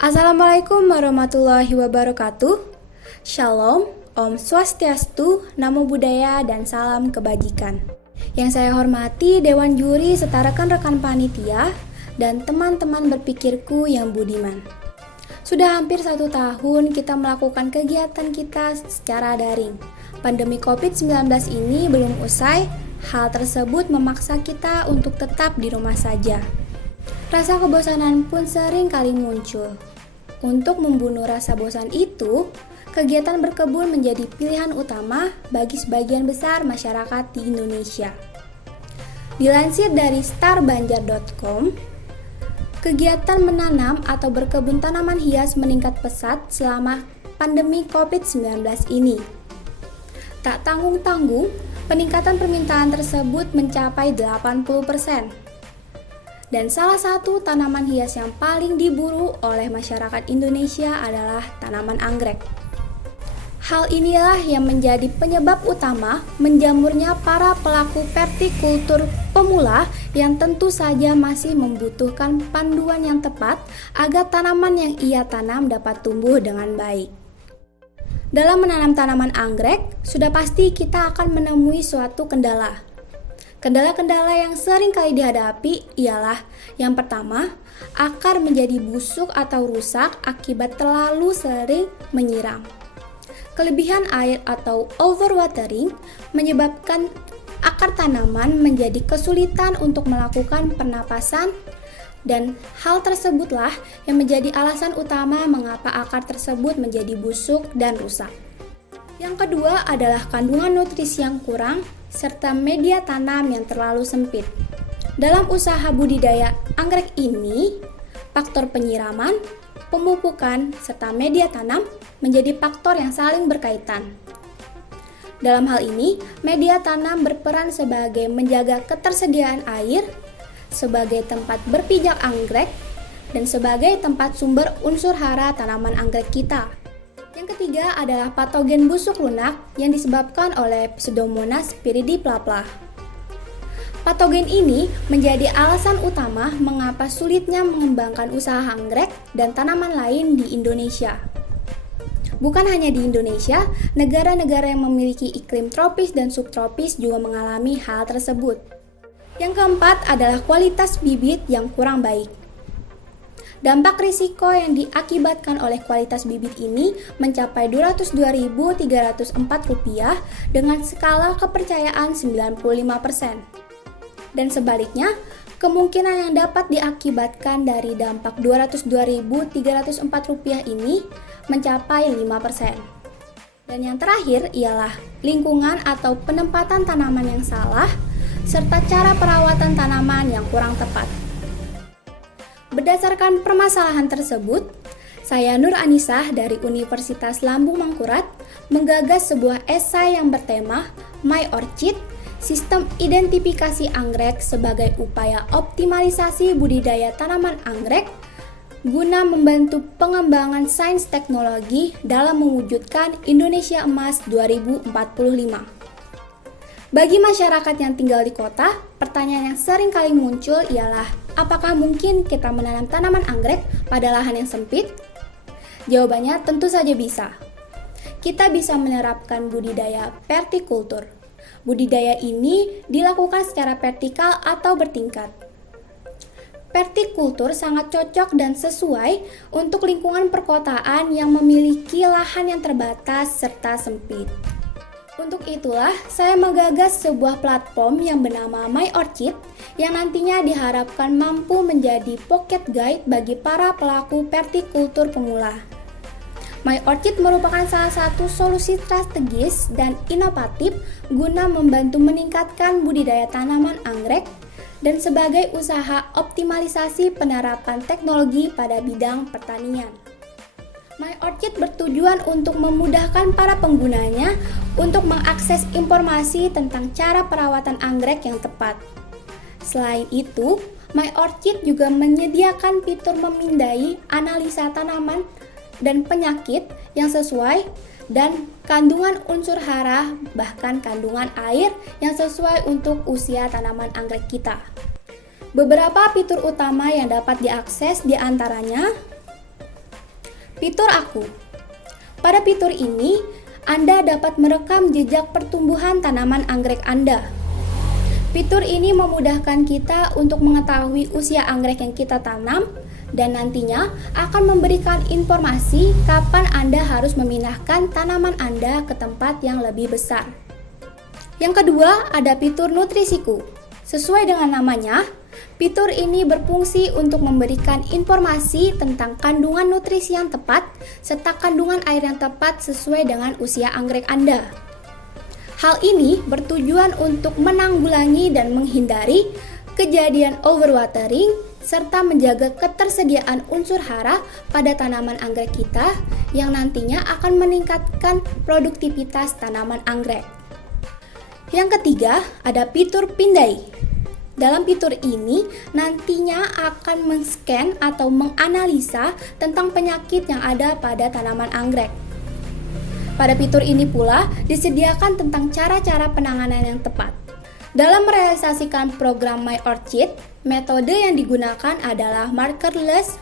Assalamualaikum warahmatullahi wabarakatuh. Shalom, Om Swastiastu, Namo Buddhaya, dan salam kebajikan. Yang saya hormati Dewan Juri serta rekan-rekan panitia dan teman-teman berpikirku yang budiman. Sudah hampir 1 tahun kita melakukan kegiatan kita secara daring. Pandemi COVID-19 ini belum usai, hal tersebut memaksa kita untuk tetap di rumah saja. Rasa kebosanan pun sering kali muncul. Untuk membunuh rasa bosan itu, kegiatan berkebun menjadi pilihan utama bagi sebagian besar masyarakat di Indonesia. Dilansir dari starbanjar.com, kegiatan menanam atau berkebun tanaman hias meningkat pesat selama pandemi COVID-19 ini. Tak tanggung-tanggung, peningkatan permintaan tersebut mencapai 80%. Dan salah satu tanaman hias yang paling diburu oleh masyarakat Indonesia adalah tanaman anggrek. Hal inilah yang menjadi penyebab utama menjamurnya para pelaku vertikultur pemula yang tentu saja masih membutuhkan panduan yang tepat agar tanaman yang ia tanam dapat tumbuh dengan baik. Dalam menanam tanaman anggrek, sudah pasti kita akan menemui suatu kendala. Kendala-kendala yang sering kali dihadapi ialah yang pertama, akar menjadi busuk atau rusak akibat terlalu sering menyiram. Kelebihan air atau overwatering menyebabkan akar tanaman menjadi kesulitan untuk melakukan pernapasan, dan hal tersebutlah yang menjadi alasan utama mengapa akar tersebut menjadi busuk dan rusak. Yang kedua adalah kandungan nutrisi yang kurang serta media tanam yang terlalu sempit. Dalam usaha budidaya anggrek ini, faktor penyiraman, pemupukan, serta media tanam menjadi faktor yang saling berkaitan. Dalam hal ini, media tanam berperan sebagai menjaga ketersediaan air, sebagai tempat berpijak anggrek, dan sebagai tempat sumber unsur hara tanaman anggrek kita. Yang ketiga adalah patogen busuk lunak yang disebabkan oleh Pseudomonas spiridipalpa. Patogen ini menjadi alasan utama mengapa sulitnya mengembangkan usaha anggrek dan tanaman lain di Indonesia. Bukan hanya di Indonesia, negara-negara yang memiliki iklim tropis dan subtropis juga mengalami hal tersebut. Yang keempat adalah kualitas bibit yang kurang baik. Dampak risiko yang diakibatkan oleh kualitas bibit ini mencapai Rp202.304 dengan skala kepercayaan 95%. Dan sebaliknya, kemungkinan yang dapat diakibatkan dari dampak Rp202.304 ini mencapai 5%. Dan yang terakhir ialah lingkungan atau penempatan tanaman yang salah, serta cara perawatan tanaman yang kurang tepat. Berdasarkan permasalahan tersebut, saya Nur Anisah dari Universitas Lambung Mangkurat menggagas sebuah esai yang bertema My Orchid, Sistem Identifikasi Anggrek sebagai upaya optimalisasi budidaya tanaman anggrek guna membantu pengembangan sains teknologi dalam mewujudkan Indonesia Emas 2045. Bagi masyarakat yang tinggal di kota, pertanyaan yang sering kali muncul ialah, apakah mungkin kita menanam tanaman anggrek pada lahan yang sempit? Jawabannya tentu saja bisa. Kita bisa menerapkan budidaya vertikultur. Budidaya ini dilakukan secara vertikal atau bertingkat. Vertikultur sangat cocok dan sesuai untuk lingkungan perkotaan yang memiliki lahan yang terbatas serta sempit. Untuk itulah, saya menggagas sebuah platform yang bernama My Orchid yang nantinya diharapkan mampu menjadi pocket guide bagi para pelaku vertikultur pemula. My Orchid merupakan salah satu solusi strategis dan inovatif guna membantu meningkatkan budidaya tanaman anggrek dan sebagai usaha optimalisasi penerapan teknologi pada bidang pertanian. My Orchid bertujuan untuk memudahkan para penggunanya untuk mengakses informasi tentang cara perawatan anggrek yang tepat. Selain itu, My Orchid juga menyediakan fitur memindai analisa tanaman dan penyakit yang sesuai dan kandungan unsur hara bahkan kandungan air yang sesuai untuk usia tanaman anggrek kita. Beberapa fitur utama yang dapat diakses diantaranya Fitur Aku. Pada fitur ini, Anda dapat merekam jejak pertumbuhan tanaman anggrek Anda. Fitur ini memudahkan kita untuk mengetahui usia anggrek yang kita tanam dan nantinya akan memberikan informasi kapan Anda harus memindahkan tanaman Anda ke tempat yang lebih besar. Yang kedua, ada fitur Nutrisiku. Sesuai dengan namanya, fitur ini berfungsi untuk memberikan informasi tentang kandungan nutrisi yang tepat serta kandungan air yang tepat sesuai dengan usia anggrek Anda. Hal ini bertujuan untuk menanggulangi dan menghindari kejadian overwatering serta menjaga ketersediaan unsur hara pada tanaman anggrek kita yang nantinya akan meningkatkan produktivitas tanaman anggrek. Yang ketiga, ada fitur Pindai. Dalam fitur ini, nantinya akan men-scan atau menganalisa tentang penyakit yang ada pada tanaman anggrek. Pada fitur ini pula disediakan tentang cara-cara penanganan yang tepat. Dalam merealisasikan program My Orchid, metode yang digunakan adalah markerless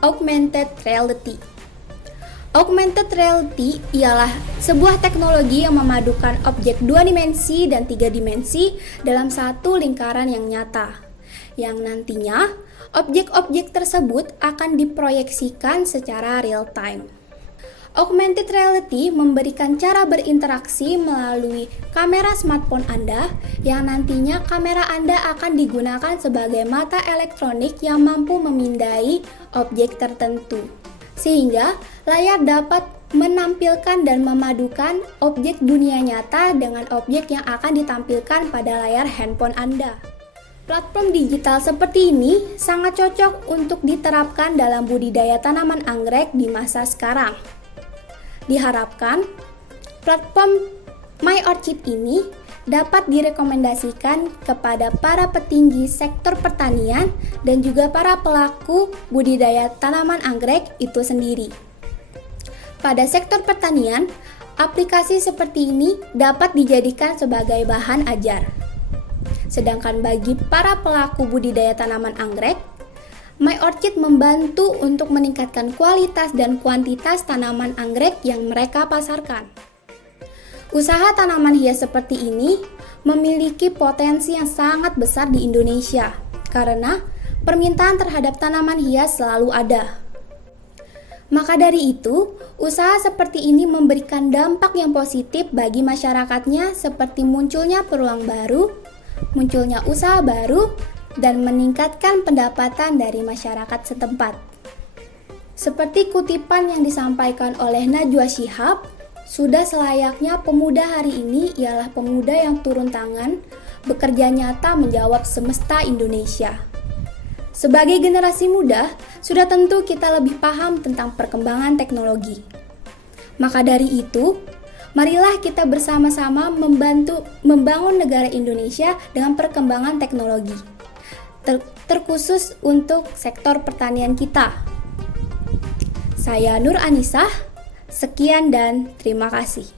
augmented reality. Augmented reality ialah sebuah teknologi yang memadukan objek 2 dimensi dan 3 dimensi dalam satu lingkaran yang nyata, yang nantinya objek-objek tersebut akan diproyeksikan secara real time. Augmented reality memberikan cara berinteraksi melalui kamera smartphone Anda, yang nantinya kamera Anda akan digunakan sebagai mata elektronik yang mampu memindai objek tertentu, sehingga layar dapat menampilkan dan memadukan objek dunia nyata dengan objek yang akan ditampilkan pada layar handphone Anda. Platform digital seperti ini sangat cocok untuk diterapkan dalam budidaya tanaman anggrek di masa sekarang. Diharapkan, platform My Orchid ini dapat direkomendasikan kepada para petinggi sektor pertanian dan juga para pelaku budidaya tanaman anggrek itu sendiri. Pada sektor pertanian, aplikasi seperti ini dapat dijadikan sebagai bahan ajar. Sedangkan bagi para pelaku budidaya tanaman anggrek, My Orchid membantu untuk meningkatkan kualitas dan kuantitas tanaman anggrek yang mereka pasarkan. Usaha tanaman hias seperti ini memiliki potensi yang sangat besar di Indonesia karena permintaan terhadap tanaman hias selalu ada. Maka dari itu, usaha seperti ini memberikan dampak yang positif bagi masyarakatnya seperti munculnya peluang baru, munculnya usaha baru, dan meningkatkan pendapatan dari masyarakat setempat. Seperti kutipan yang disampaikan oleh Najwa Shihab, sudah selayaknya pemuda hari ini ialah pemuda yang turun tangan, bekerja nyata menjawab semesta Indonesia. Sebagai generasi muda, sudah tentu kita lebih paham tentang perkembangan teknologi. Maka dari itu, marilah kita bersama-sama membangun negara Indonesia dengan perkembangan teknologi. Terkhusus untuk sektor pertanian kita. Saya Nur Anisah, sekian dan terima kasih.